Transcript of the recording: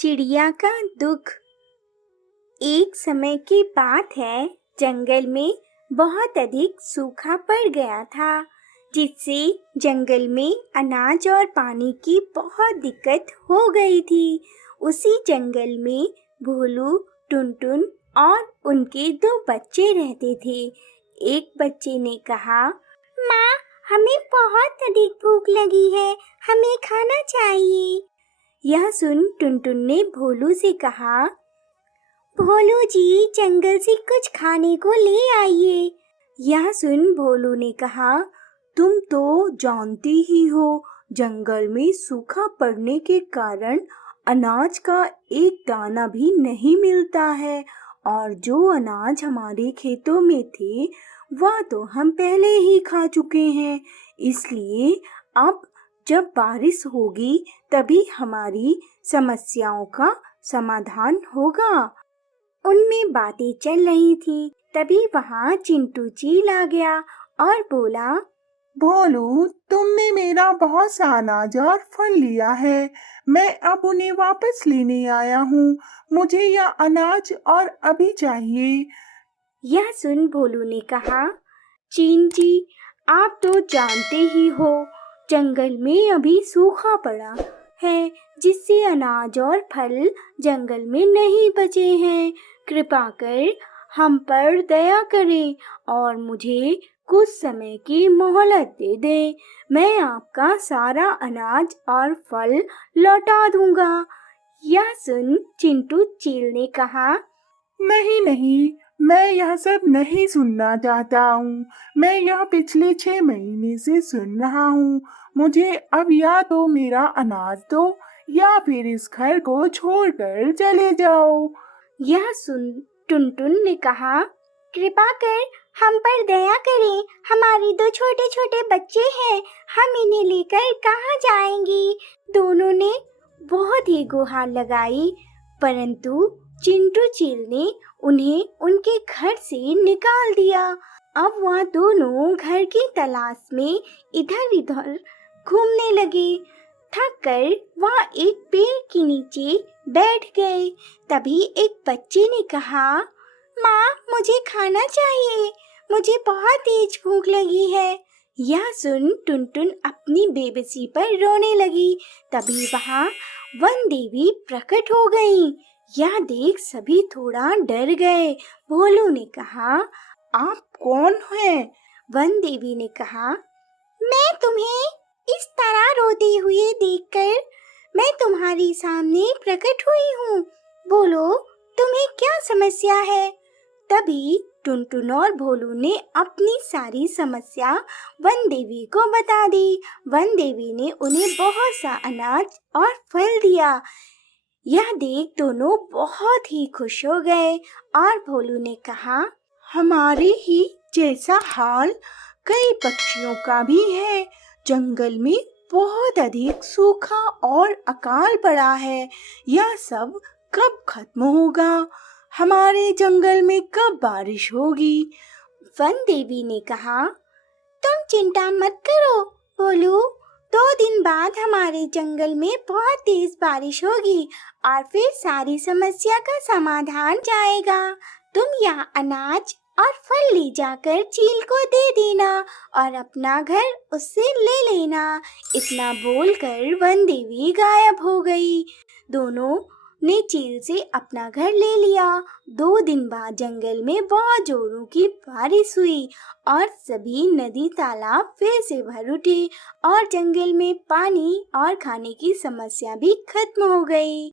चिड़िया का दुख। एक समय की बात है, जंगल में बहुत अधिक सूखा पड़ गया था, जिससे जंगल में अनाज और पानी की बहुत दिक्कत हो गई थी। उसी जंगल में भोलू, टुनटुन और उनके दो बच्चे रहते थे। एक बच्चे ने कहा, माँ, हमें बहुत अधिक भूख लगी है, हमें खाना चाहिए। यह सुन टुनटुन ने भोलू से कहा, भोलू जी, जंगल से कुछ खाने को ले आइए। यह सुन भोलू ने कहा, तुम तो जानती ही हो, जंगल में सूखा पड़ने के कारण अनाज का एक दाना भी नहीं मिलता है, और जो अनाज हमारे खेतों में थे वह तो हम पहले ही खा चुके हैं। इसलिए अब जब बारिश होगी तभी हमारी समस्याओं का समाधान होगा। उनमें बातें चल रही थी, तभी वहाँ चिंटू चील आ गया और बोला, भोलू, तुमने मेरा बहुत सा अनाज और फल लिया है। मैं अब उन्हें वापस लेने आया हूँ। मुझे यह अनाज और अभी चाहिए। यह सुन भोलू ने कहा, चीन जी, आप तो जानते ही हो, जंगल में अभी सूखा पड़ा है, जिससे अनाज और फल जंगल में नहीं बचे हैं। कृपा कर हम पर दया करें और मुझे कुछ समय की मोहलत दे दें। मैं आपका सारा अनाज और फल लौटा दूंगा। यह सुन चिंटू चील ने कहा, नहीं नहीं, मैं यह सब नहीं सुनना चाहता हूँ। मैं यह पिछले 6 महीने से सुन रहा हूँ। मुझे अब या तो मेरा अनाज दो या फिर इस घर को छोड़कर चले जाओ। यह सुन टुनटुन ने कहा, कृपा कर हम पर दया करें, हमारे दो छोटे छोटे बच्चे हैं, हम इन्हें लेकर कहाँ जाएंगे। दोनों ने बहुत ही गुहार लगाई, परंतु चिंटू चील ने उन्हें उनके घर से निकाल दिया। अब वह दोनों घर की तलाश में इधर उधर घूमने लगे। थक कर वह एक पेड़ के नीचे बैठ गए। तभी एक बच्चे ने कहा, माँ, मुझे खाना चाहिए, मुझे बहुत तेज भूख लगी है। यह सुन टुनटुन अपनी बेबसी पर रोने लगी। तभी वहाँ वन देवी प्रकट हो गईं। यह देख सभी थोड़ा डर गए। भोलू ने कहा, आप कौन हैं? वन देवी ने कहा, मैं तुम्हें इस तरह रोते हुए देखकर मैं तुम्हारे सामने प्रकट हुई हूँ। बोलो, तुम्हें क्या समस्या है? तभी टुनटुन और भोलू ने अपनी सारी समस्या वन देवी को बता दी। वन देवी ने उन्हें बहुत सा अनाज और फल दिया। यह देख दोनों बहुत ही खुश हो गए और भोलू ने कहा, हमारे ही जैसा हाल कई पक्षियों का भी है। जंगल में बहुत अधिक सूखा और अकाल पड़ा है। यह सब कब खत्म होगा? हमारे जंगल में कब बारिश होगी? वन देवी ने कहा, तुम चिंता मत करो भोलू, 2 दिन बाद हमारे जंगल में बहुत तेज बारिश होगी और फिर सारी समस्या का समाधान जाएगा। तुम यहाँ अनाज और फल ले जाकर चील को दे देना और अपना घर उससे ले लेना। इतना बोलकर वन देवी गायब हो गई। दोनों ने चील से अपना घर ले लिया। 2 दिन बाद जंगल में बहुत जोरों की बारिश हुई और सभी नदी तालाब फिर से भर उठे और जंगल में पानी और खाने की समस्या भी खत्म हो गई।